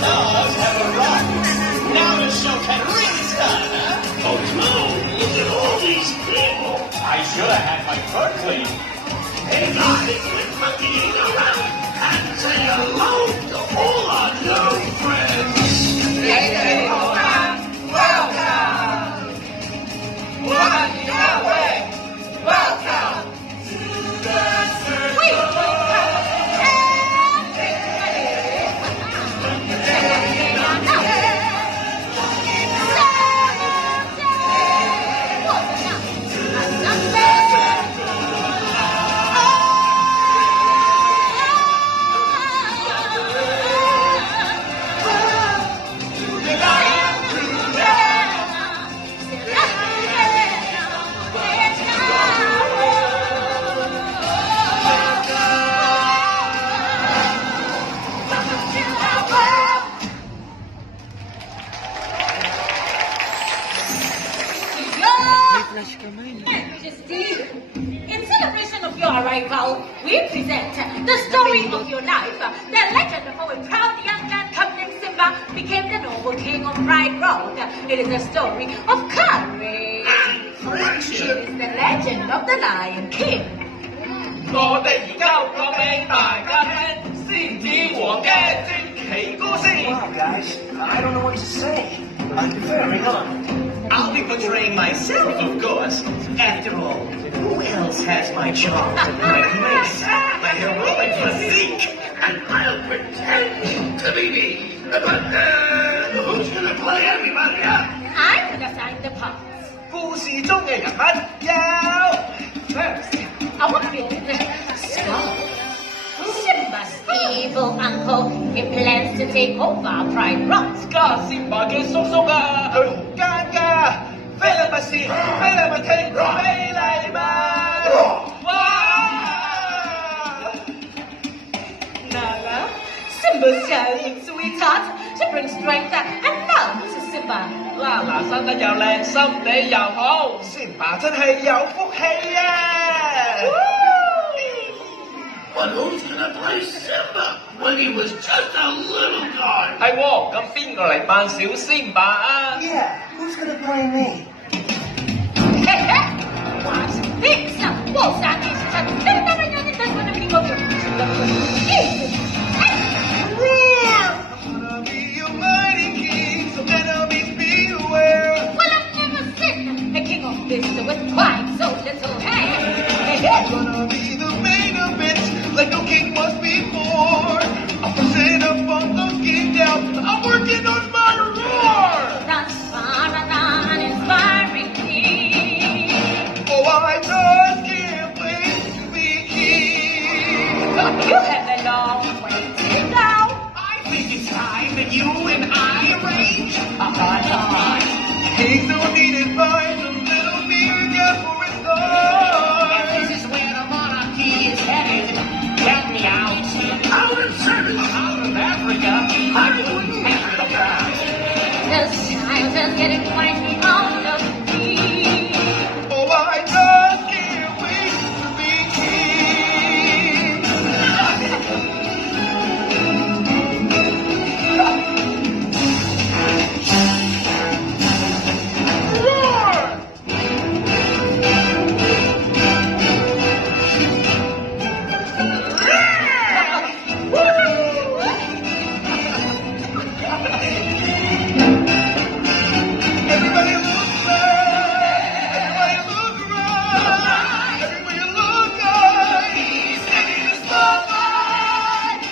stars have arrived. Now the show can really start, huh? Oh no, look at all these people. I should have had my throat clean. Hey guys, we're monkeying around and say hello to all our new friends. In celebration of your arrival, we present the story of your life. The legend of how a proud young man named Simba became the noble king of Pride Road. It is a story of courage. And friendship. It is the legend of the Lion King. 我哋而家講俾大家聽獅子王嘅傳奇故事。Wow, guys, I don't know what to say. Very on. I'll be portraying myself, of course. After all, who else has my charm, my grace, my heroic physique? And I'll pretend to be me. But who's gonna play everybody up? I will assign the parts. 故事中嘅人物有 First, our villain, Scar. Simba's evil uncle. He plans to take over Pride Rock. 加先霸嘅叔叔啊，佢好奸㗎，非禮勿視，非禮勿聽，非禮勿。哇 Nala, Simba's darling sweetheart. She brings strength and love to Simba. 啦嗱生得又靚，心地又好，先霸真係有福氣啊！ But who's gonna play Simba when he was just a little guy? 係喎，咁邊個嚟扮小仙霸啊？ Yeah, who's gonna play me? Watch this. Wolves are each Gonna be a mighty king, so enemies beware. Well, I've never seen a king of this with quite so little hair. Gonna be the main event, like no king was before. I'm pushing up on the king down, I'm working on my roar. Thus far an uninspiring king. Oh, I just can't wait to be king. You have a long way to go. I think it's time that you and I arrange a high. Kings don't need advice, a little mere guess for a start. This is where the monarchy is headed. Get me out. Out of service. Out of Africa. I wouldn't have it about. This child is getting quite beyond of me. Oh, I just can't wait to be king. Roar! Everybody look right! Everybody look right! Everybody look right! He's taking the spotlight!